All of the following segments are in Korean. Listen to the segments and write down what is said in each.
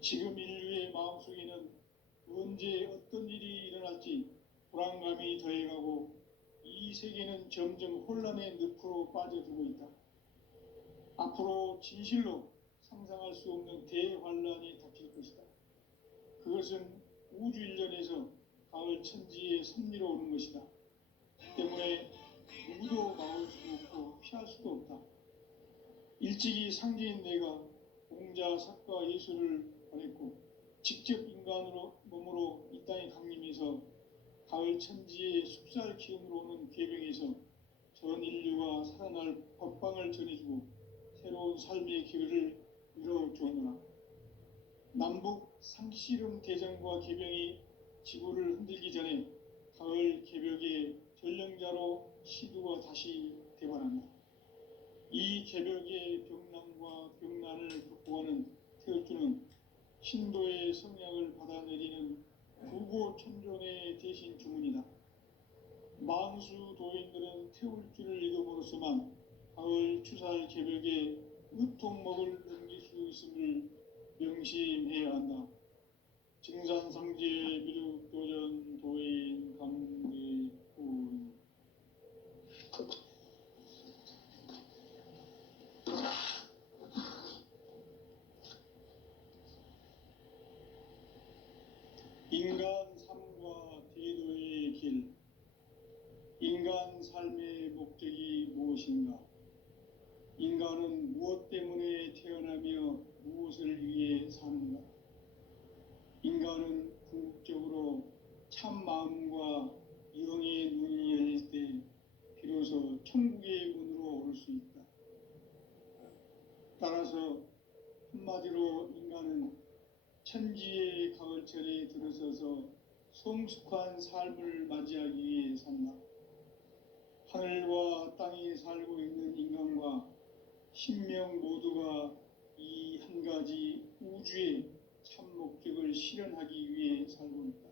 지금 인류의 마음속에는 언제 어떤 일이 일어날지 불안감이 더해가고 이 세계는 점점 혼란의 늪으로 빠져들고 있다. 앞으로 진실로 상상할 수 없는 대환란이 닥칠 것이다. 그것은 우주 일련에서 가을 천지의 섭리로 오는 것이다. 때문에 누구도 막을 수 없고 피할 수도 없다. 일찍이 상제인 내가 공자, 석가, 예수를 보냈고 직접 인간으로 몸으로 이 땅에 강림해서 가을 천지의 숲살 기운으로 오는 계병에서 전 인류가 살아날 법방을 전해주고 새로운 삶의 기회를 이뤄주었노라. 남북 상씨름 대전과 계병이 지구를 흔들기 전에 가을 개벽의 전령자로 시두가 다시 대발한다. 이 개벽의 병난과 병난을 극복하는 태울주는 신도의 성약을 받아내리는 구고천존의 대신 주문이다. 만수 도인들은 태울주를 읽음으로써만 가을 추살 개벽의 으통목을 넘길 수 있음을 명심해야 한다. 증산상제 미륵도전 도인 강대훈. 인간 삶과 대도의 길. 인간 삶의 목적이 무엇인가? 인간은 무엇 때문에 태어나며 무엇을 위해 사는가? 인간은 궁극적으로 참 마음과 영의 눈이 열릴 때 비로소 천국의 문으로 오를 수 있다. 따라서 한마디로 인간은 천지의 가을철에 들어서서 성숙한 삶을 맞이하기 위해 산다. 하늘과 땅에 살고 있는 인간과 신명 모두가 이 한 가지 우주의 참 목적을 실현하기 위해 살고 있다.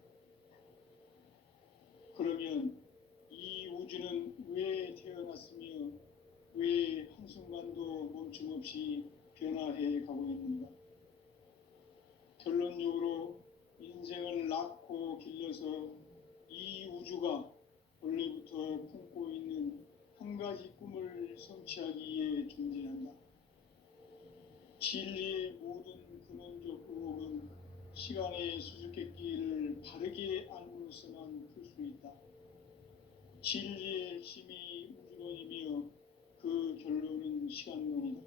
그러면 이 우주는 왜 태어났으며 왜 한순간도 멈춤없이 변화해 가고 있는가? 결론적으로 인생을 낳고 길러서 이 우주가 원래부터 품고 있는 한 가지 꿈을 성취하기 위해 존재한다. 진리의 모든 근원적 의혹은 시간의 수수께끼를 바르게 알므로서만 풀 수 있다. 진리의 핵심이 우주론이며 그 결론은 시간론이다.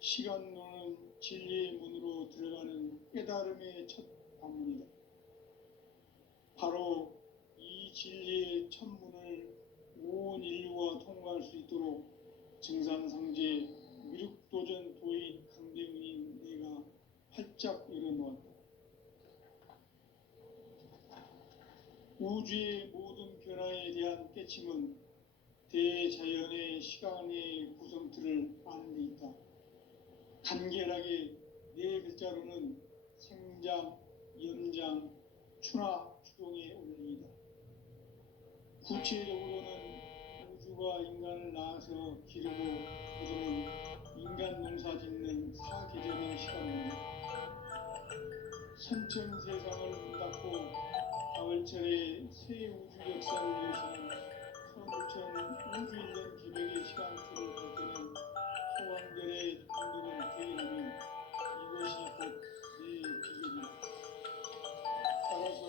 시간론은 진리의 문으로 들어가는 깨달음의 첫 관문이다. 바로 이 진리의 첫 문을 온 인류가 통과할 수 있도록 증산상제 미륵도전 도인 강대훈인 내가 활짝 열어놓았다. 우주의 모든 변화에 대한 깨침은 대자연의 시간의 구성틀을 아는 데 있다. 간결하게 네 글자로는 생장, 연장, 추나 추동의 원리이다. 구체적으로는 우주가 인간을 낳아서 기르고 거두는 인간 농사 짓는 사계절의 시간입니다. 선천 세상을 문 닫고 가을철에 새 우주 역사를 여시는 선천 우주 일년 기백의 시간틀을 볼 때는 소환결의 감독을 대행하면 이것이 곧 내 비결이다. 따라서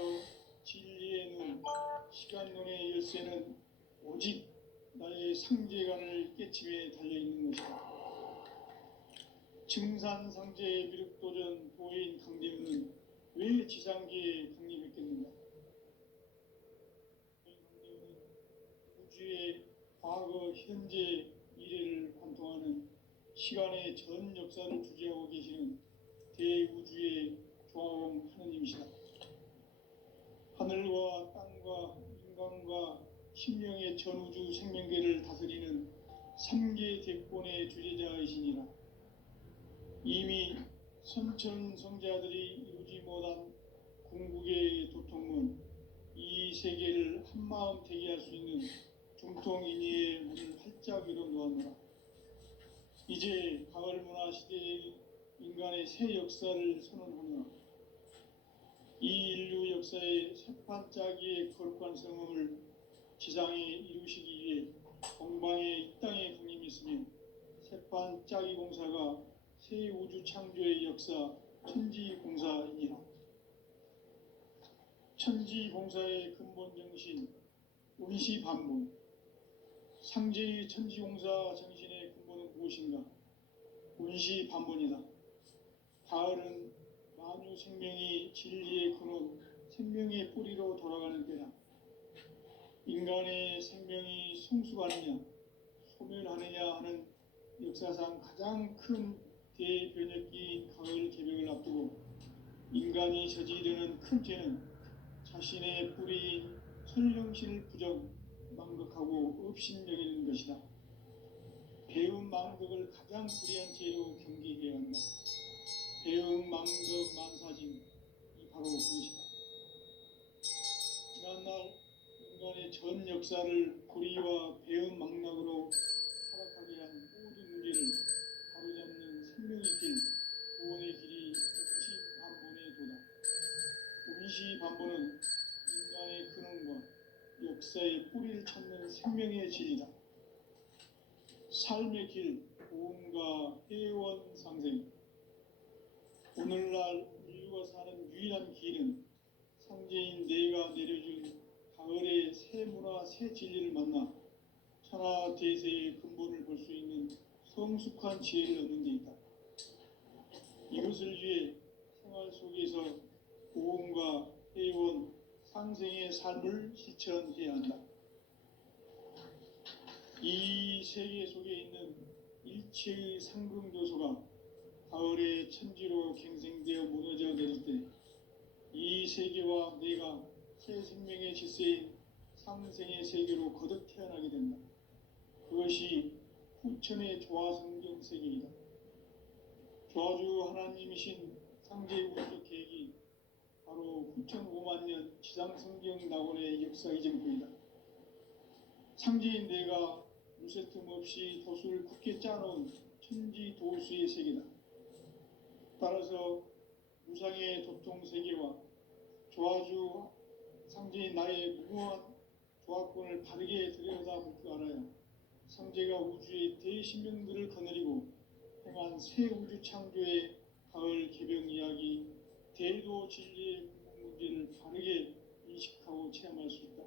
진리의 눈, 시간론의 열쇠는 오직 나의 상제관을 깨침에 달려있는 것이다. 증산상제 미륵도전 도인 강대훈은 왜 지상계에 강림했겠는가? 강대훈은 우주의 과거, 현재, 미래를 관통하는 시간의 전 역사를 주재하고 계시는 대우주의 조화원 하느님이시다. 하늘과 땅과 인간과 신명의 전우주 생명계를 다스리는 3계 대권의 주재자이시니라. 이미 선천성자들이 이루지 못한 궁극의 도통문, 이 세계를 한마음 되게 할 수 있는 중통인의의 문을 활짝 열어놓았노라. 이제 가을 문화 시대의 인간의 새 역사를 선언하며 이 인류 역사의 새판짜기의 거룩한 성음을 지상에 이루시기 위해 동방의 이 땅에 강림했으며 새판짜기 공사가 새 우주 창조의 역사 천지공사이니라. 천지공사의 근본 정신 운시반문. 상제의 천지공사 정신의 근본은 무엇인가? 운시반문이다. 가을은 만유 생명이 진리의 근원, 생명의 뿌리로 돌아가는 때다. 인간의 생명이 성숙하느냐, 소멸하느냐 하는 역사상 가장 큰 대변혁기인 가을 개벽을 앞두고 인간이 저지르는 큰 죄는 자신의 뿌리인 설령신을 부정, 망극하고 업신여기는 것이다. 배움 망극을 가장 불의한 죄로 경계해야 한다. 배움 망극 만사진, 이 바로 그것이다. 지난날 인간의 전 역사를 불의와 배움 망락으로 타락하게 한 모든 문제를 바로잡는 생명의 길, 구원의 길이 운시반본의 도다. 운시반본은 인간의 근원과 역사의 뿌리를 찾는 생명의 진리다. 삶의 길, 보험과 회원 상생. 오늘날 인류가 사는 유일한 길은 상제인 내가 내려준 가을의 새 문화, 새 진리를 만나 천하 대세의 근본을 볼 수 있는 성숙한 지혜를 얻는 데 있다. 이것을 위해 생활 속에서 보험과 회원, 상생의 삶을 실천해야 한다. 이 세계 속에 있는 일체의 상승조소가 가을의 천지로 갱생되어 무너져 내릴 때 이 세계와 내가 새 생명의 질서인 상생의 세계로 거듭 태어나게 된다. 그것이 후천의 조화성경 세계이다. 조화주 하나님이신 상제 우주적 계획이 바로 후천 5만 년 지상성경 낙원의 역사 이전부이다. 상제인 내가 무쇠 틈 없이 도수를 굳게 짜놓은 천지 도수의 세계다. 따라서 무상의 도통 세계와 조화주 상제인 나의 무모한 조화권을 바르게 들여다볼 줄 알아야 상제가 우주의 대신명들을 거느리고 행한 새 우주 창조의 가을 개벽 이야기, 대도 진리의 궁극 문제를 바르게 인식하고 체험할 수 있다.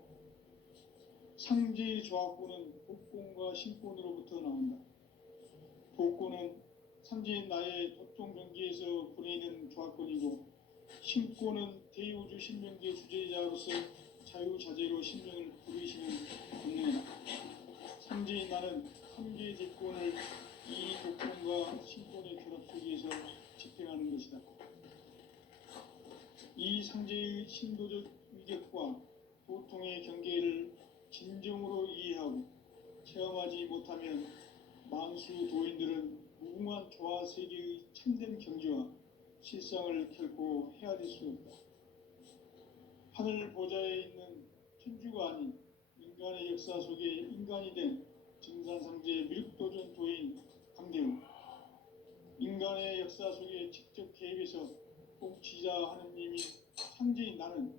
상제의 조화권은 복권과 신권으로부터 나온다. 복권은 상제인 나의 도통 경계에서 보내는 조화권이고, 신권은 대우주 신명계 주제자로서 자유자재로 신명을 부르시는 권능이다. 상제인 나는 상제의 대권을 이 복권과 신권의 결합 속에서 집행하는 것이다. 이 상제의 신도적 위격과 도통의 경계를 진정으로 이해하고 체험하지 못하면 만수 도인들은 무궁한 조화 세계의 참된 경지와 실상을 결코 헤아릴 수 없다. 하늘 보좌에 있는 천주가 아닌 인간의 역사 속에 인간이 된 증산상제 미륵도전 도인 강대우, 인간의 역사 속에 직접 개입해서 통치자 하느님이 상제인 나는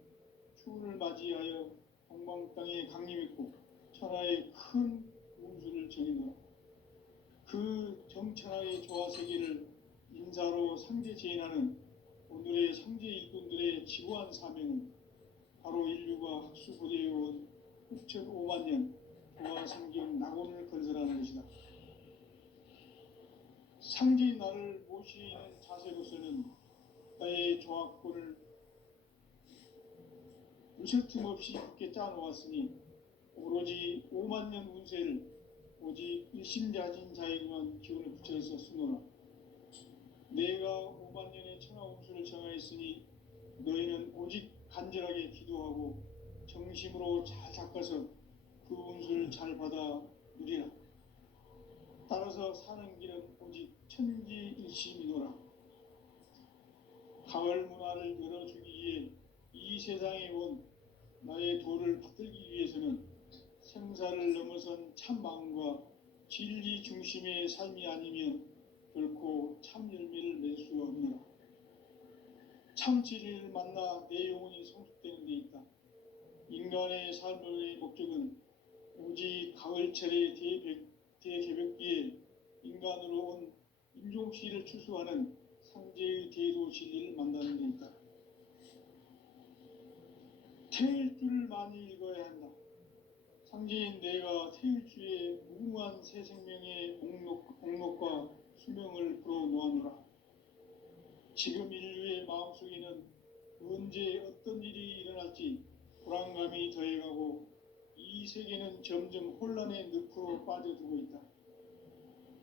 추운을 맞이하여 동방 땅에 강림했고 천하의 큰 운수를 정해놓아 그 정천하의 조화 세계를 인사로 상제 제인하는 오늘의 상제 일꾼들의 지구한 사명은 바로 인류가 학수고대해온 후천 5만 년 조화 성경 낙원을 건설하는 것이다. 상제인 나를 모시는 자세로서는 나의 조화권을 무쇠 틈 없이 굳게 짜놓았으니 오로지 5만 년 운세를 오직 일심자진 자에게만 기운을 붙여서 쓰노라. 내가 5만 년의 천하 운수를 정하였으니 너희는 오직 간절하게 기도하고 정심으로 잘 닦아서 그 운수를 잘 받아 누리라. 따라서 사는 길은 오직 천지일심이노라. 가을 문화를 열어주기 위해 이 세상에 온 나의 도를 받들기 위해서는 생사를 넘어선 참 마음과 진리 중심의 삶이 아니면 결코 참 열매를 맺을 수가 참 진리를 만나 내 영혼이 성숙되는 데 있다. 인간의 삶의 목적은 오직 가을철의 대개벽기에 인간으로 온 인종시를 추수하는 상제의 대도 진리를 만나는 데 있다. 태일 줄을 많이 읽어야 한다. 상제인 내가 태일주의 무궁한 새 생명의 목록과 수명을 불어놓아노라. 지금 인류의 마음속에는 언제 어떤 일이 일어날지 불안감이 더해가고 이 세계는 점점 혼란의 늪으로 빠져들고 있다.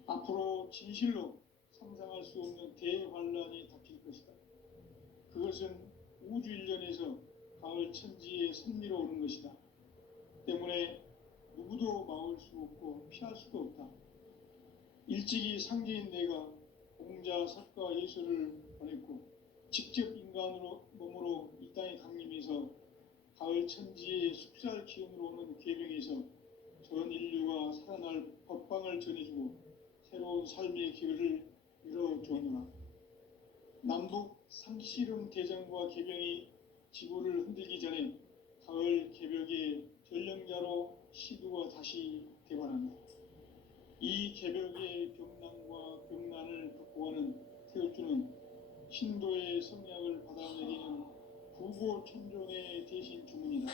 앞으로 진실로 상상할 수 없는 대환란이 닥칠 것이다. 그것은 우주 일련에서 가을 천지의 섭리로 오는 것이다. 때문에 누구도 막을 수 없고 피할 수도 없다. 일찍이 상제인 내가 공자, 석가, 예수를 보냈고 직접 인간으로 몸으로 이 땅에 강림해서 가을 천지의 숲살 기운으로 오는 계명에서 전 인류가 살아날 법방을 전해주고 새로운 삶의 기회를 열어주었노라. 남북 상씨름 대전과 개병이 지구를 흔들기 전에 가을 개벽의 전령자로 시두가 다시 대반한다. 이 개벽의 병난과 병난을 극복하는 태울주는 신도의 성약을 받아내리는 부고천종의 대신 주문이다.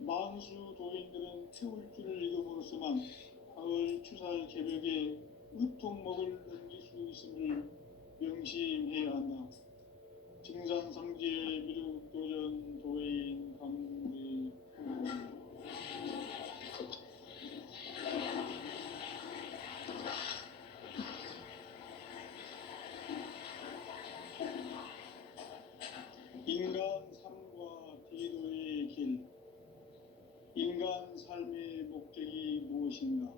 만수 도인들은 태울주를 읽음으로써만 가을 추살 개벽의 의통목을 넘길 수 있음을 명심해야 한다. 증산상제 미륵도전 도인 강대 인간 삶과 대도의 길. 인간 삶의 목적이 무엇인가?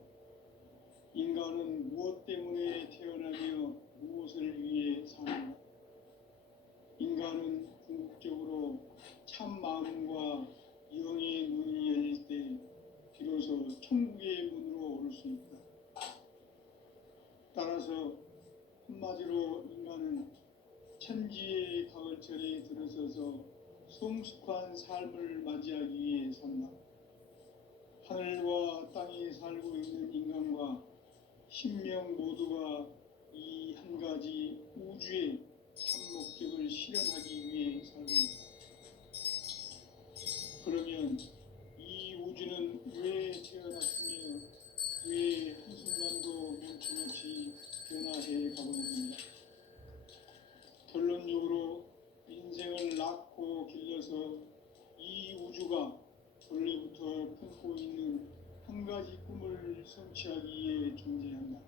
인간은 무엇 때문에 태어나며 무엇을 위해 사는가? 인간은 궁극적으로 참 마음과 영의 눈이 열릴 때 비로소 천국의 문으로 오를 수 있다. 따라서 한마디로 인간은 천지의 가을철에 들어서서 성숙한 삶을 맞이하기 위해 산다. 하늘과 땅에 살고 있는 인간과 신명 모두가 이 한 가지 우주의 참 목적을 실현하기 위해 살는다. 그러면 이 우주는 왜 태어났으며 왜 한순간도 멈춤없이 변화해 가고 있는가? 결론적으로 인생을 낳고 길러서 이 우주가 본래부터 품고 있는 한 가지 꿈을 성취하기 위해 존재한다.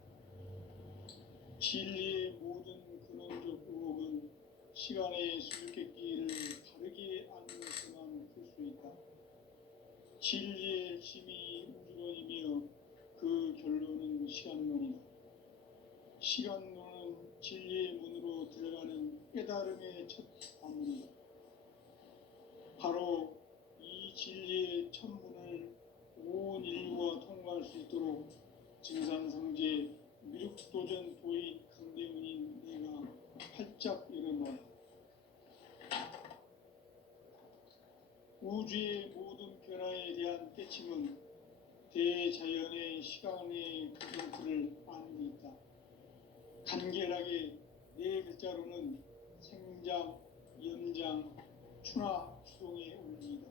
진리의 모든 근원적 의혹은 시간의 수수께끼를 바르게 알면서만 풀 수 있다. 진리의 핵심이 우주론이며 그 결론은 시간론이다. 시간론은 진리의 문으로 들어가는 깨달음의 첫 관문이다. 바로 이 진리의 첫 문을 온 인류가 통과할 수 있도록 증산상제 미륵도전 도인 강대문인 내가 활짝 열어놓았다. 우주의 모든 변화에 대한 깨침은 대자연의 시간의 구성틀을 아는 데 있다. 간결하게 네 글자로는 생장, 연장, 추나 추동의 원리이다.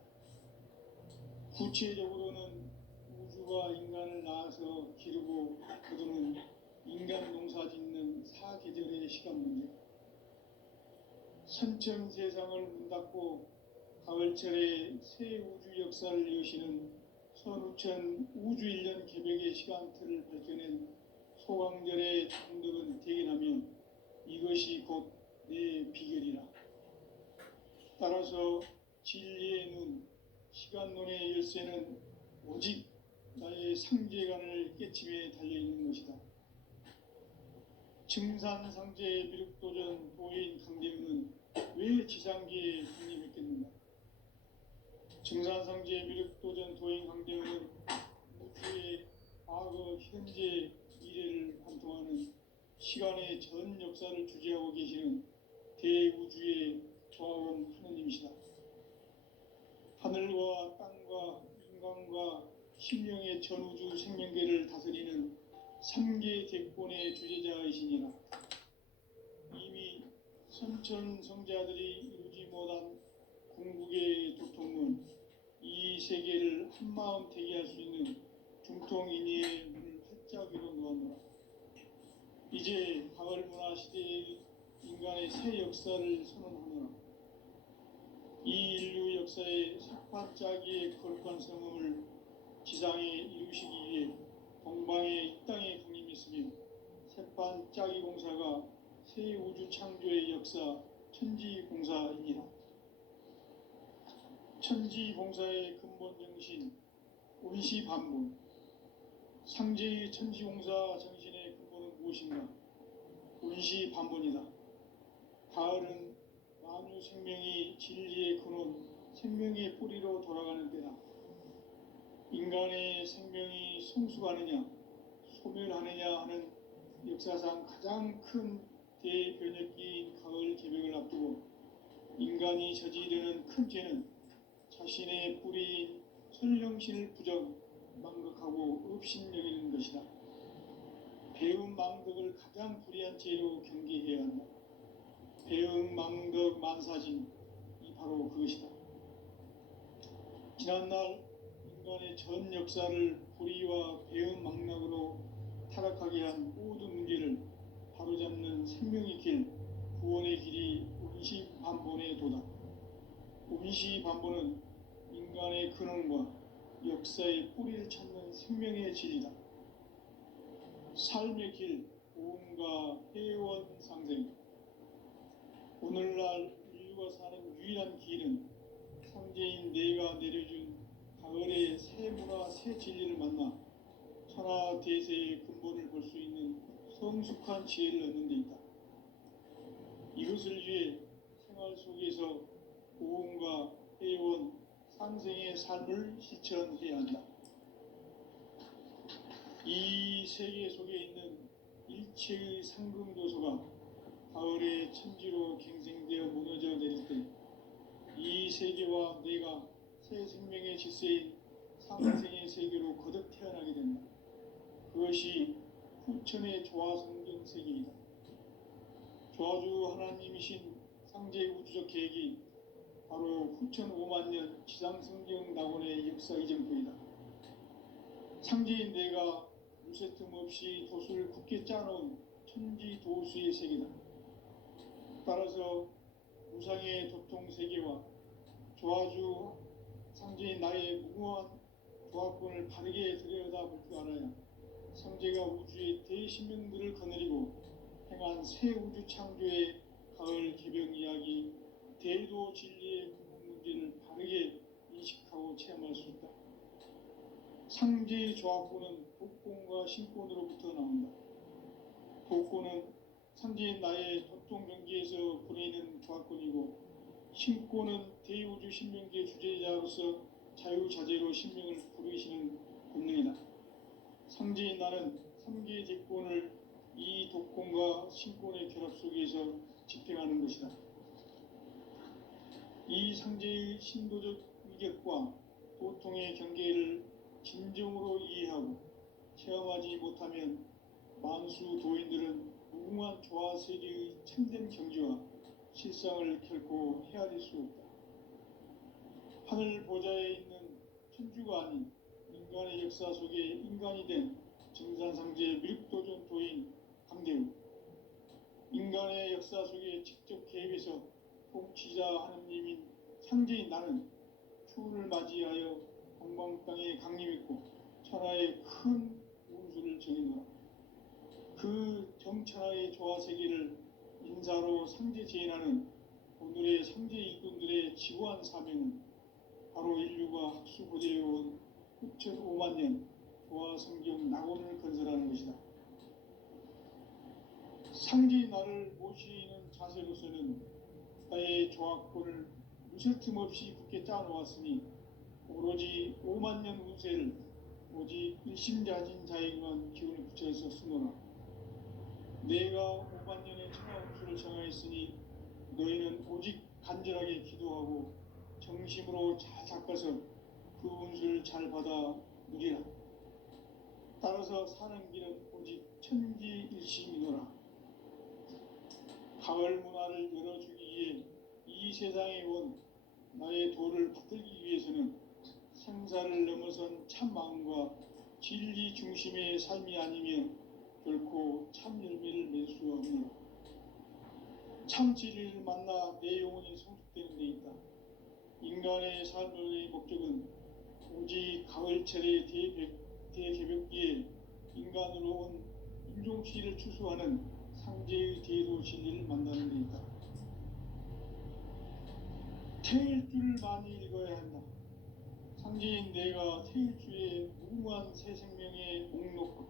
구체적으로는 우주가 인간을 낳아서 기르고 거두는 인간 농사 짓는 사계절의 시간 문제. 선천 세상을 문 닫고 가을철에 새 우주 역사를 여시는 선우천 우주 일년 개벽의 시간틀을 밝혀낸 소강절의 정덕은 대견하며 이것이 곧 내 비결이라. 따라서 진리의 눈, 시간론의 열쇠는 오직 나의 상제관을 깨침에 달려있는 것이다. 증산상제 미륵도전 도인 강대문은 왜 지상계에 강림했겠는가? 증산상제 미륵도전 도인 강대문은 우주의 과거, 현재, 미래를 관통하는 시간의 전 역사를 주재하고 계시는 대우주의 조합은 하느님이시다. 하늘과 땅과 인간과 심령의 전우주 생명계를 다스리는 삼계 대권의 주제자이시니라. 이미 선천 성자들이 이루지 못한 궁극의 도통문, 이 세계를 한마음 되게 할 수 있는 중통인의의 문을 활짝 열어 놓았노라. 이제 가을 문화 시대의 인간의 새 역사를 선언하노라. 이 인류 역사의 삭발짜기의 거룩한 성음을 지상에 이루시기 위해 동방의 이 땅에 강림했으며 새반짜기 공사가 새 우주 창조의 역사 천지봉사이니라. 천지봉사의 근본 정신 운시반본, 상제의 천지공사 정신의 근본은 무엇인가? 운시반본이다. 가을은 만유 생명이 진리의 근원, 생명의 뿌리로 돌아가는 때다. 인간의 생명이 성숙하느냐, 소멸하느냐 하는 역사상 가장 큰 대변혁기인 가을 개벽을 앞두고 인간이 저지르는 큰 죄는 자신의 뿌리인 선령신을 부정, 망극하고 업신여기는 것이다. 배음 망덕을 가장 불의한 죄로 경계해야 한다. 배음 망덕 만사진, 이 바로 그것이다. 지난날 인간의 전 역사를 불의와 배음 망락으로 타락하게 한 모든 문제를 바로잡는 생명의 길, 구원의 길이 운시반본의 도다. 운시반본은 인간의 근원과 역사의 뿌리를 찾는 생명의 진리다. 삶의 길, 보험과 회원 상생. 오늘날 인류가 사는 유일한 길은 상제인 내가 내려준 가을의 새 문화, 새 진리를 만나 천하 대세의 근본을 볼 수 있는 성숙한 지혜를 얻는 데 있다. 이것을 위해 생활 속에서 보험과 회원, 상생의 삶을 실천해야 한다. 이 세계 속에 있는 일체의 상금도서가 가을의 천지로 갱생되어 무너져 내릴 때 이 세계와 내가 새 생명의 질서인 상생의 세계로 거듭 태어나게 된다. 그것이 후천의 조화성경 세계이다. 조화주 하나님이신 상제 우주적 계획이 바로 후천 5만 년 지상성경 낙원의 역사 이전부이다. 상제인 내가 무쇠 틈 없이 도수를 굳게 짜놓은 천지도수의 세계다. 따라서 무상의 도통 세계와 조화주 상제인 나의 무모한 조합권을 바르게 들여다볼 줄 알아야 상제가 우주의 대신명들을 거느리고 행한 새 우주 창조의 가을 개벽 이야기, 대도 진리의 근본 문제를 바르게 인식하고 체험할 수 있다. 상제의 조합권은 복권과 신권으로부터 나온다. 복권은 상제인 나의 도통 경계에서 보내는 조합권이고, 신권은 대우주 신명계 주제자로서 자유자재로 신명을 부르시는 본능이다. 상제인 나는 3개의 대권을 이 독권과 신권의 결합 속에서 집행하는 것이다. 이 상제의 신도적 위격과 도통의 경계를 진정으로 이해하고 체험하지 못하면 만수 도인들은 무궁한 조화 세계의 참된 경지와 실상을 결코 헤아릴 수 없다. 하늘 보좌에 있는 천주가 아닌 인간의 역사 속에 인간이 된 정산상제 밀도전 도인 강대우, 인간의 역사 속에 직접 개입해서 통치자 하느님인 상제인 나는 추운을 맞이하여 동방 땅에 강림했고 천하의 큰 운수를 정해놓아 그 정천하의 조화 세계를 인사로 상제 제인하는 오늘의 상제 일꾼들의 지구한 사명은 바로 인류가 학수고대해온 후천 5만 년 조화 성경 낙원을 건설하는 것이다. 상제인 나를 모시는 자세로서는 나의 조합권을 무쇠 틈 없이 굳게 짜놓았으니 오로지 5만 년 운세를 오직 일심자진 자에게만 기운을 붙여서 쓰노라. 내가 5만 년의 천하 운수를 정하였으니 오직 간절하게 기도하고 정심으로 잘 닦아서 그 운수를 잘 받아 누리라. 따라서 사는 길은 오직 천지일심이노라. 가을 문화를 열어주기 위해 이 세상에 온 나의 도를 받들기 위해서는 생사를 넘어선 참 마음과 진리 중심의 삶이 아니면 결코 참 열매를 맺을 수 없노라. 참 진리를 만나 내 영혼이 성숙되는 데 있다. 인간의 삶의 목적은 오직 가을철의 대개벽기에 인간으로 온 인종시를 추수하는 상제의 대도 진리를 만나는 데 있다. 태일주를 많이 읽어야 한다. 상제인 내가 태일주의 무궁한 새 생명의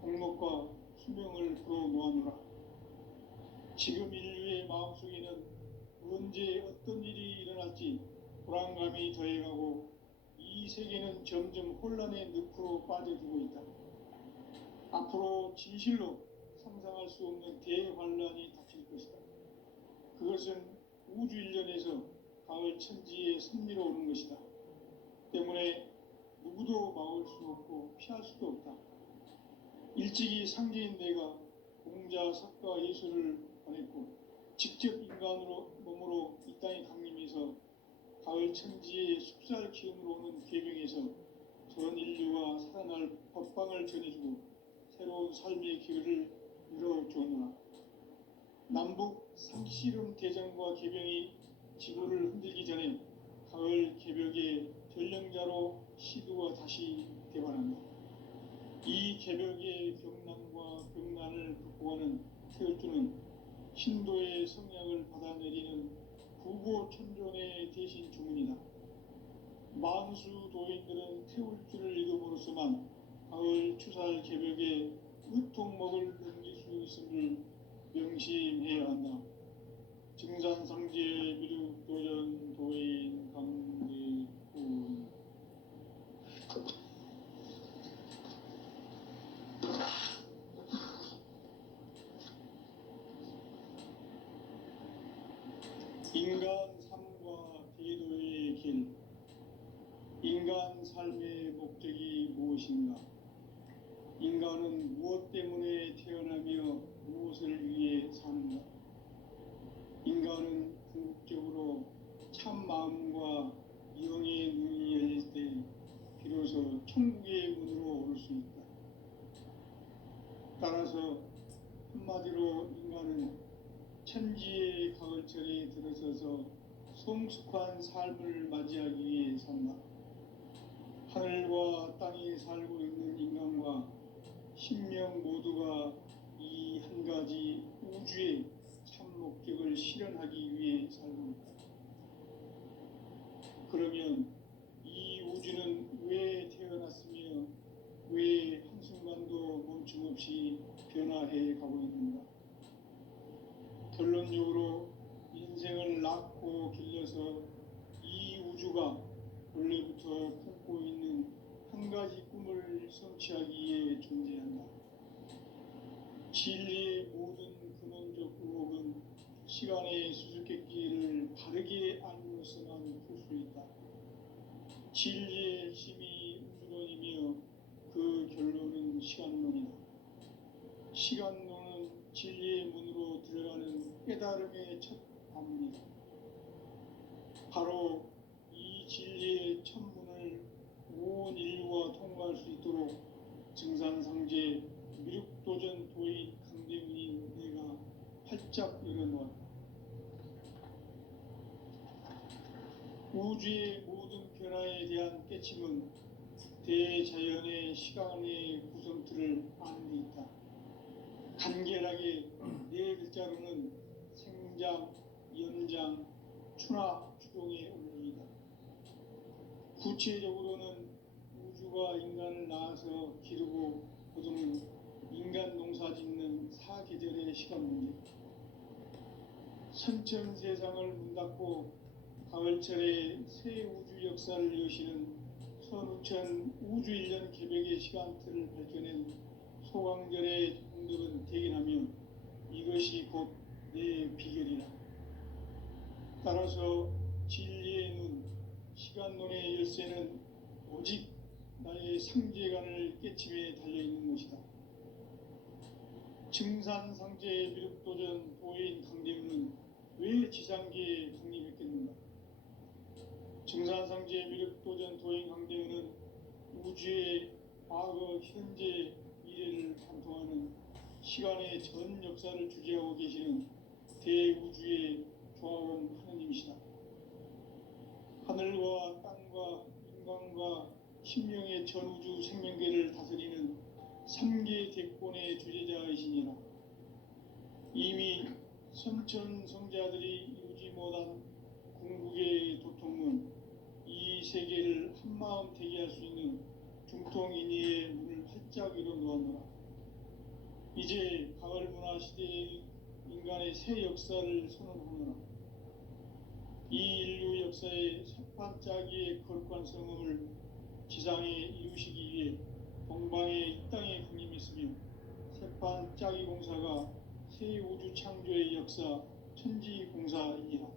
목록과 수명을 풀어놓아노라. 지금 인류의 마음속에는 언제 어떤 일이 일어날지 불안감이 더해가고 이 세계는 점점 혼란의 늪으로 빠져들고 있다. 앞으로 진실로 상상할 수 없는 대환란이 닥칠 것이다. 그것은 우주 일련에서 가을 천지에 선미로 오는 것이다. 때문에 누구도 막을 수 없고 피할 수도 없다. 일찍이 상제인 내가 공자, 석가, 예수를 보냈고 직접 인간으로 몸으로 이 땅에 강림해서 가을 천지의 숙살 기운으로 오는 계명에서 전 인류와 살아날 법방을 전해주고 새로운 삶의 기회를 열어주었노라. 남북 상씨름 대전과 계병이 지구를 흔들기 전에 가을 개벽의 전령자로 시두가 다시 대반한다. 이 개벽의 병난과 병난을 극복하는 태울주는 신도의 성량을 받아내리는 구보천존의 대신 주문이다. 만수 도인들은 태울주를 읽음으로써만 가을 추살 개벽의 의통목을 넘길 수 있음을 명심해야 한다. 증산상제 미륵도전 도인 강대군. 인간 삶과 대도의 길. 인간 삶의 목적이 무엇인가? 인간은 무엇 때문에 태어나며 무엇을 위해 사는가? 인간은 궁극적으로 참 마음과 영의 눈이 열릴 때 비로소 천국의 문으로 올 수 있다. 따라서 한마디로 인간은 천지의 가을철에 들어서서 성숙한 삶을 맞이하기 위해 산다. 하늘과 땅에 살고 있는 인간과 신명 모두가 이 한 가지 우주의 참 목적을 실현하기 위해 살고 있다. 그러면 이 우주는 왜 태어났으며 왜 한순간도 멈춤없이 변화해 가고 있는가? 결론적으로 인생을 낳고 길러서 이 우주가 원래부터 품고 있는 한 가지 꿈을 성취하기 위해 존재한다. 진리의 모든 근원적 의혹은 시간의 수수께끼를 바르게 알므로서만 풀 수 있다. 진리의 핵심이 우주론이며 그 결론은 시간론이다. 시간론은 진리의 문으로 들어가는 깨달음의 첫 관문이다. 바로 이 진리의 첫 문을 온 인류가 통과할 수 있도록 증산상제 미륵도전 도인 강대문인 내가 활짝 열어놓았다. 우주의 모든 변화에 대한 깨침은 대자연의 시간의 구성틀을 아는 데 있다. 간결하게 네 글자로는 생장, 연장, 추나 추동의 원리이다. 구체적으로는 우주가 인간을 낳아서 기르고 거두는 인간 농사 짓는 사계절의 시간 문제. 선천 세상을 문 닫고 가을철에 새 우주 역사를 여시는 선우천 우주 1년 개벽의 시간틀을 밝혀낸 소강절의 공덕은 대견하며 이것이 곧 내 비결이라. 따라서 진리의 눈, 시간론의 열쇠는 오직 나의 상제관을 깨침에 달려있는 것이다. 증산상제의 미륵도전 도인 강대우는 왜 지상계에 강림했겠는가? 증산상제의 미륵도전 도인 강대우는 우주의 과거, 현재, 미래를 관통하는 시간의 전 역사를 주재하고 계시는 대우주의 조화원 하느님이시다. 하늘과 땅과 인간과 신명의 전우주 생명계를 다스리는 3계 대권의 주재자이시니라. 이미 선천성자들이 이루지 못한 궁극의 도통은 이 세계를 한마음 되게 할 수 있는 중통인의의 문을 활짝 열어 놓았노라. 이제 가을 문화 시대의 인간의 새 역사를 선언하노라. 이 인류 역사의 새판짜기의 거룩한 성음을 지상에 이루시기 위해 동방의 이 땅에 강림했으며 새판짜기 공사가 새 우주 창조의 역사 천지공사이니라.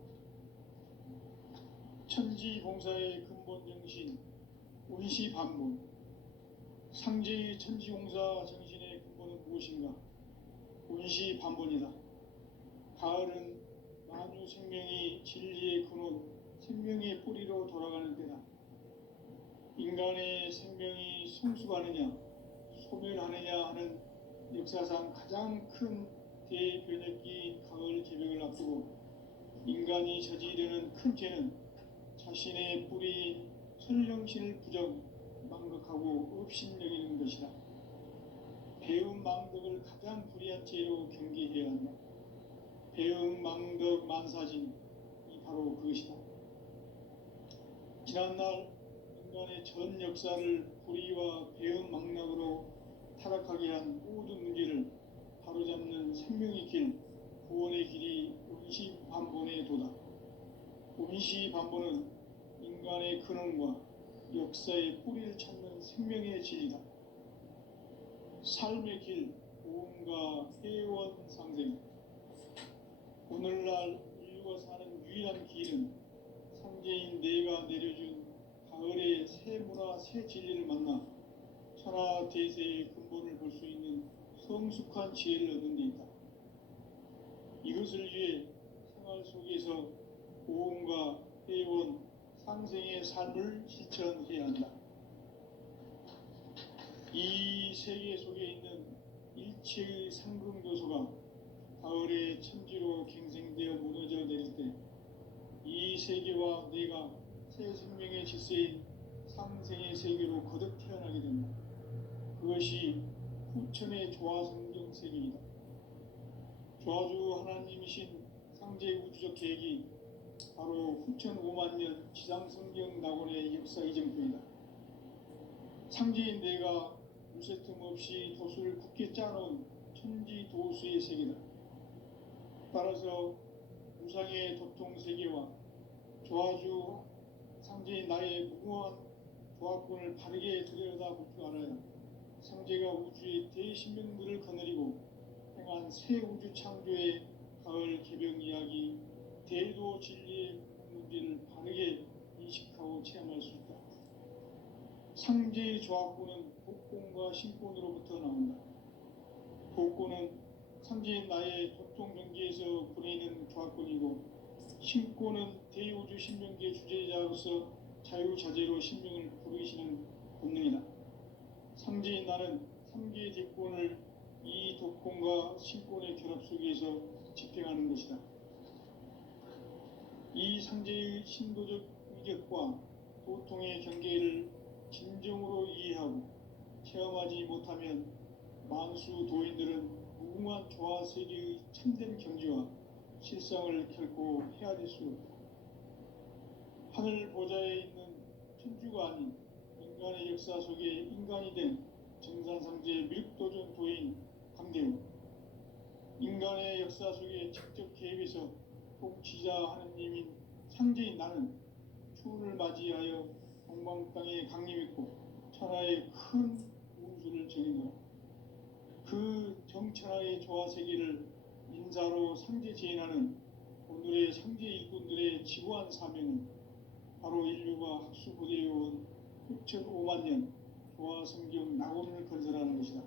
천지공사의 근본 정신 운시반본, 상제의 천지공사 정신의 근본은 무엇인가? 운시반본이다. 가을은 만유 생명이 진리의 근원, 생명의 뿌리로 돌아가는 때다. 인간의 생명이 성숙하느냐, 소멸하느냐 하는 역사상 가장 큰 대변혁기인 가을 개벽을 앞두고 인간이 저지르는 큰 죄는 자신의 뿌리인 설령신을 부정, 망각하고 업신여기는 것이다. 배움 망덕을 가장 불의한 죄로 경계해야 한다. 배움 망덕 만사진이 바로 그것이다. 지난날 인간의 전 역사를 불의와 배움 망락으로 타락하게 한 모든 문제를 바로잡는 생명의 길, 구원의 길이 운시반본의 도다. 운시반본은 인간의 근원과 역사의 뿌리를 찾는 생명의 진리다. 삶의 길, 고음과 회원상생. 오늘날 인류가 사는 유일한 길은 상제인 내가 내려준 가을의 새 문화, 새 진리를 만나 천하 대세의 근본을 볼 수 있는 성숙한 지혜를 얻는 데 있다. 이것을 위해 생활 속에서 고음과 회원, 상생의 삶을 실천해야 한다. 이 세계 속에 있는 일체의 상금교소가 가을의 천지로 갱생되어 무너져 내릴 때 이 세계와 내가 새 생명의 질서인 상생의 세계로 거듭 태어나게 된다. 그것이 후천의 조화성경 세계이다. 조화주 하나님이신 상제 우주적 계획이 바로 후천 5만 년 지상성경 낙원의 역사 이정표이다. 상제인 내가 무쇠틈 없이 도수를 굳게 짜놓은 천지 도수의 세계다. 따라서 무상의 도통 세계와 조화주 상제인 나의 무궁한 조합권을 바르게 들여다볼 줄 알아야 상제가 우주의 대신명들을 거느리고 행한 새 우주 창조의 가을 개벽 이야기, 대도 진리의 문제를 바르게 인식하고 체험할 수 있다. 상제의 조합권은 복권과 신권으로부터 나온다. 복권은 상제인 나의 도통 경계에서 보내는 조합권이고, 신권은 대우주 신명계 주제자로서 자유자재로 신명을 부르시는 본능이다. 상제인 나는 3개의 대권을 이 도권과 신권의 결합 속에서 집행하는 것이다. 이 상제의 신도적 위격과 도통의 경계를 진정으로 이해하고 체험하지 못하면 만수 도인들은 무궁한 조화 세계의 참된 경지와 실상을 결코 헤아릴 수 없다. 하늘 보좌에 있는 천주가 아닌 인간의 역사 속에 인간이 된 정산상제의 밀도전 도인 강대우, 인간의 역사 속에 직접 개입해서 통치자 하느님인 상제인 나는 추운을 맞이하여 동방 땅에 강림했고 천하의 큰 운수를 정해놓아 그 정천하의 조화 세계를 인사로 상제 제인하는 오늘의 상제 일꾼들의 지구한 사명은 바로 인류가 학수고대해온 6,5만 년 조화 성경 낙원을 건설하는 것이다.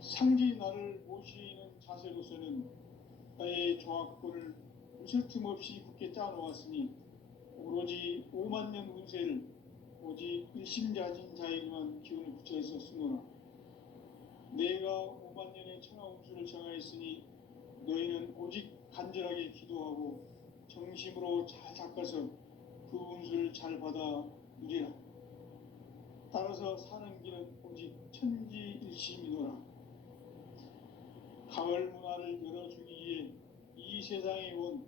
상제의 나를 모시는 자세로서는 나의 조합권을 무슨 틈 없이 굳게 짜놓았으니 오로지 5만 년 운세를 오직 일심자진 자에게만 기운을 붙여서 쓰노라. 내가 5만 년의 천하 운수를 정하였으니 너희는 오직 간절하게 기도하고 정심으로 잘 닦아서 그 운수를 잘 받아 누리라. 따라서 사는 길은 오직 천지일심이노라. 가을 문화를 열어주기 위해 이 세상에 온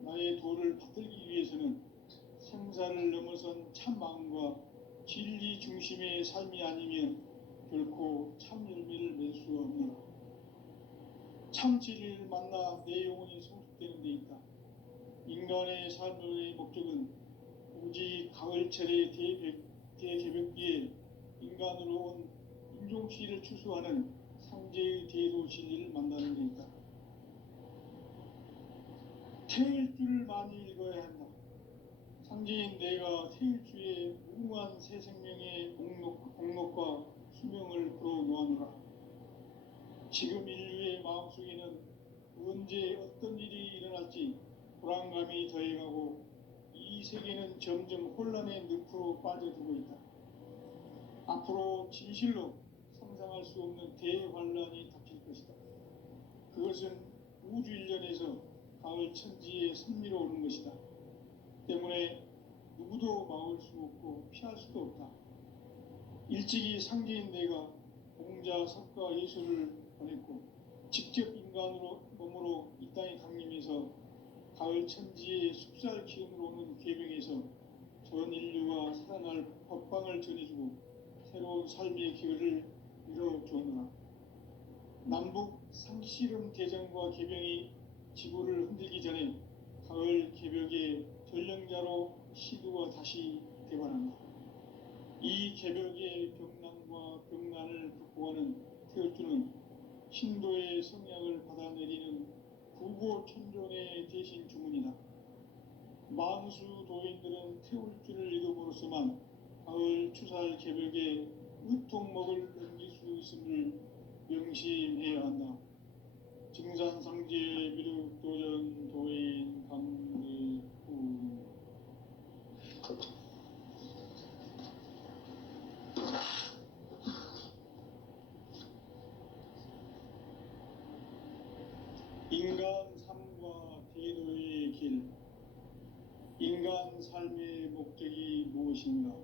나의 도를 받들기 위해서는 생사를 넘어선 참 마음과 진리 중심의 삶이 아니면 결코 참 열매를 맺을 수 없노라. 참 진리를 만나 내 영혼이 성숙되는 데 있다. 인간의 삶의 목적은 오직 가을철의 대개벽기에 인간으로 온 인종시를 추수하는 상제의 대도 진리를 만나는 데 있다. 태일주를 많이 읽어야 한다. 상제인 내가 태일주의 무궁한 새 생명의 공록과 수명을 풀어놓아노라. 지금 인류의 마음속에는 언제 어떤 일이 일어날지 불안감이 더해가고 이 세계는 점점 혼란의 늪으로 빠져들고 있다. 앞으로 진실로 상상할 수 없는 대환란이 닥칠 것이다. 그것은 우주 일련에서 가을 천지에 선미로 오는 것이다. 때문에 누구도 막을 수 없고 피할 수도 없다. 일찍이 상제인 내가 공자, 석가, 예수를 보냈고 직접 인간으로 몸으로 이 땅에 강림해서 가을 천지의 숲살 기운으로 오는 계명에서 전 인류가 살아날 법방을 전해주고 새로운 삶의 기회를 이뤄주었노라. 남북 상씨름 대전과 계병이 지구를 흔들기 전에 가을 개벽의 전령자로 시두가 다시 대발한다. 이 개벽의 병난과 병난을 극복하는 태울주는 신도의 성향을 받아내리는 구고천존의 대신 주문이다. 만수 도인들은 태울주를 읽음으로써만 가을 추살 개벽의 으통목을 넘길 수 있음을 명심해야 한다. 증산상제 미륵도전 도인 강대구. 인간 삶과 대도의 길. 인간 삶의 목적이 무엇인가?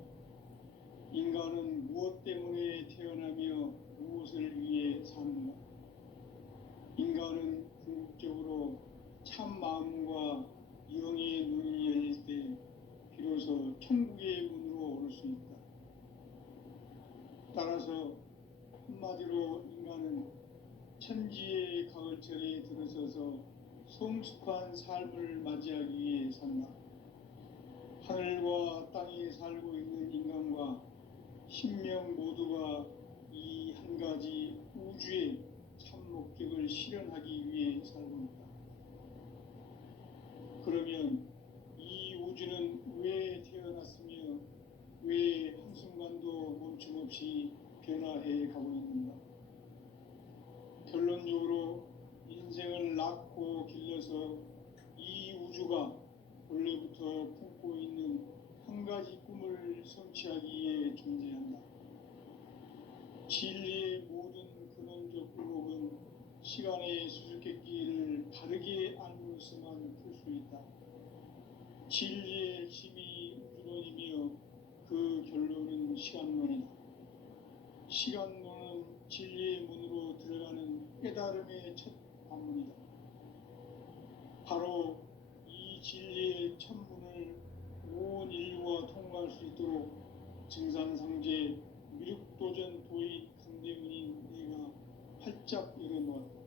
인간은 무엇 때문에 태어나며 무엇을 위해 사는가? 인간은 궁극적으로 참 마음과 영의 눈이 열릴 때 비로소 천국의 문으로 오를 수 있다. 따라서 한마디로 인간은 천지의 가을철에 들어서서 성숙한 삶을 맞이하기 위해 산다. 하늘과 땅에 살고 있는 인간과 신명 모두가 이 한 가지 우주의 참 목적을 실현하기 위해 살고 있다. 그러면 이 우주는 왜 태어났으며 왜 한순간도 멈춤없이 변화해 가고 있는가? 결론적으로 인생을 낳고 길러서 이 우주가 원래부터 품고 있는 한 가지 꿈을 성취하기 위해 존재한다. 진리의 모든 근원적 의혹은 시간의 수수께끼를 바르게 알고서만 풀 수 있다. 진리의 핵심이 우주론이며 그 결론은 시간론이다. 시간론은 진리의 문으로 들어가는 깨달음의 첫 관문이다. 바로 이 진리의 첫 문을 온 인류가 통과할 수 있도록 증산상제 미륵도전 도의 강대문인 내가 활짝 열어놓았다.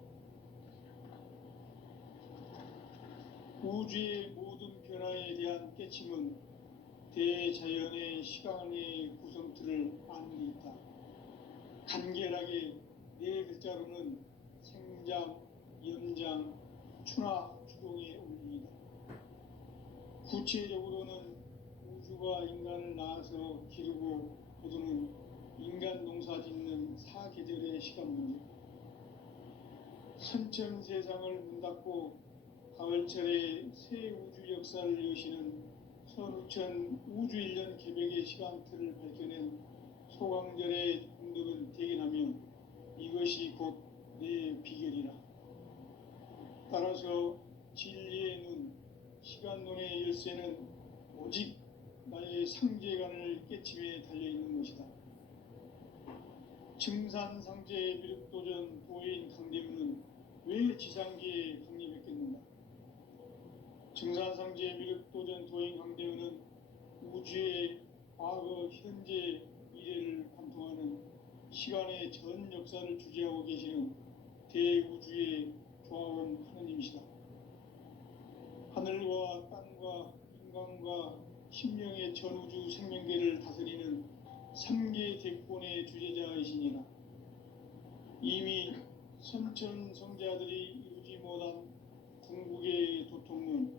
우주의 모든 변화에 대한 깨침은 대자연의 시간의 구성틀을 아는 데 있다. 간결하게 네 글자로는 생장, 연장, 추나 추동에 올립니다. 구체적으로는 우주가 인간을 낳아서 기르고 거두는 인간 농사 짓는 사계절의 시간 문제, 선천 세상을 문 닫고 가을철에 새 우주 역사를 여시는 선우천 우주일년 개벽의 시간틀을 밝혀낸 소강절의 공덕은 대견하며 이것이 곧 내 비결이라. 따라서 진리의 눈, 시간론의 열쇠는 오직 나의 상제관을 깨침에 달려있는 것이다. 증산상제 미륵도전 도인 강대문은 왜 지상계에 강림했겠는가? 증산상제 미륵도전 도인 강대문은 우주의 과거, 현재, 미래를 관통하는 시간의 전 역사를 주재하고 계시는 대우주의 조화원 하느님이시다. 하늘과 땅과 인간과 신명의 전우주 생명계를 다스리는 3계 대권의 주제자이시니라. 이미 선천 성자들이 이루지 못한 궁극의 도통은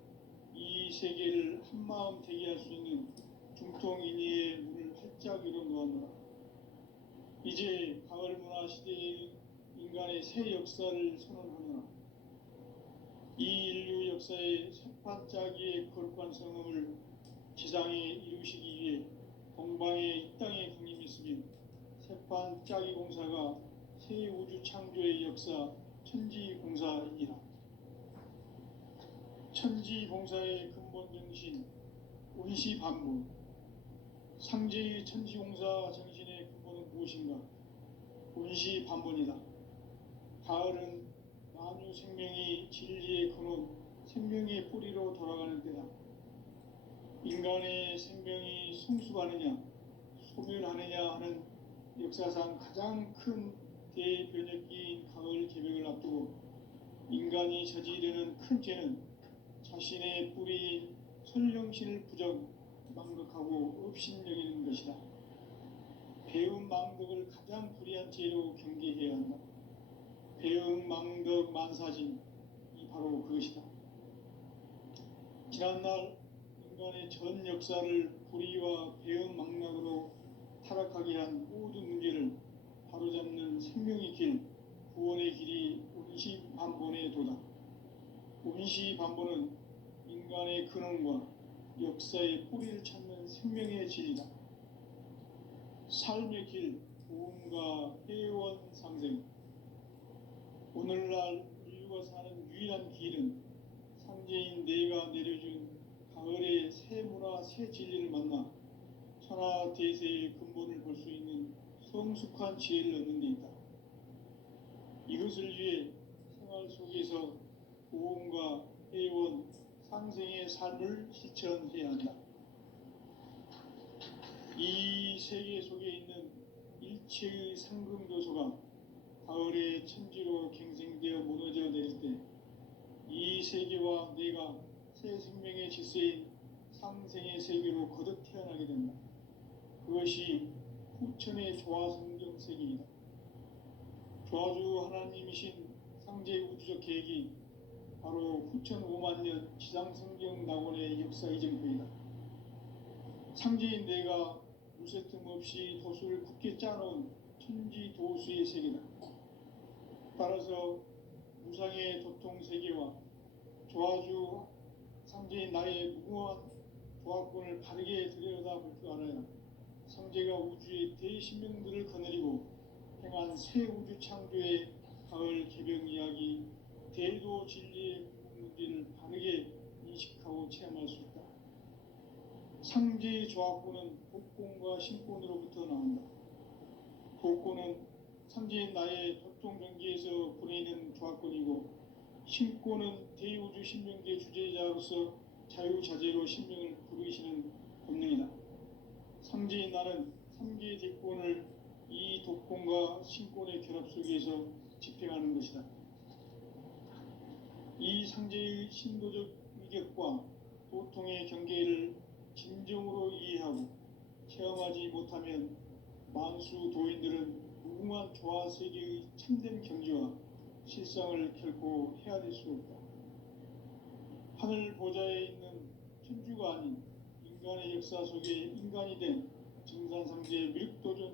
이 세계를 한마음 되게 할 수 있는 중통인의의 문을 활짝 열어 놓았노라. 이제 가을 문화 시대의 인간의 새 역사를 선언하노라. 이 인류 역사의 새판짜기의 거룩한 성음을 지상에 이루시기 위해 동방의 이 땅에 강림했으며 새판짜기 공사가 새 우주 창조의 역사 천지공사이니라. 천지공사의 근본 정신 운시반본, 상제의 천지공사 정신의 근본은 무엇인가? 운시반본이다. 가을은 만유 생명이 진리의 근원, 생명의 뿌리로 돌아가는 때다. 인간의 생명이 성숙하느냐, 소멸하느냐 하는 역사상 가장 큰 대변혁기인 가을 개벽을 앞두고 인간이 저지르는 큰 죄는 자신의 뿌리인 설령신을 부정, 망극하고 업신여기는 것이다. 배움 망덕을 가장 불의한 죄로 경계해야 한다. 배움 망덕 만사진이 바로 그것이다. 지난날 인간의 전 역사를 불의와 배움 망락으로 타락하게 한 모든 문제를 바로잡는 생명의 길, 구원의 길이 운시반본의 도다. 운시반본은 인간의 근원과 역사의 뿌리를 찾는 생명의 진리다. 삶의 길, 도움과 회원 상생. 오늘날 인류가 사는 유일한 길은 상제인 내가 내려준 가을의 새 문화, 새 진리를 만나 천하 대세의 근본을 볼 수 있는 성숙한 지혜를 얻는 데 있다. 이것을 위해 생활 속에서 보험과 회원, 상생의 삶을 실천해야 한다. 이 세계 속에 있는 일체의 상금조소가 가을의 천지로 갱생되어 무너져 내릴 때 이 세계와 내가 새 생명의 질서인 상생의 세계로 거듭 태어나게 된다. 그것이 후천의 조화성경 세계이다. 조화주 하나님이신 상제 우주적 계획이 바로 후천 5만년 지상성경 낙원의 역사 이전표이다. 상제인 내가 무쇠 틈 없이 도수를 굳게 짜놓은 천지 도수의 세계다. 따라서 무상의 도통 세계와 조화주 상제인 나의 무궁한 조화권을 바르게 들여다볼 줄 알아야 상제가 우주의 대신명들을 거느리고 행한 새 우주 창조의 가을 개벽 이야기, 대도 진리의 문제를 바르게 인식하고 체험할 수 있다. 상제의 조화권은 복권과 신권으로부터 나온다. 복권은 상제인 나의 도통 경계에서 보내는 조화권이고, 신권은 대우주 신명계 주제자로서 자유자재로 신명을 부르시는 권능이다. 상제인 나는 3계 대권을 이 독권과 신권의 결합 속에서 집행하는 것이다. 이 상제의 신도적 위격과 도통의 경계를 진정으로 이해하고 체험하지 못하면 만수 도인들은 무궁한 조화 세계의 참된 경지와 실상을 결코 헤아릴 수 없다. 하늘 보좌에 있는 천주가 아닌 인간의 역사 속에 인간이 된 정산상제의 밀도전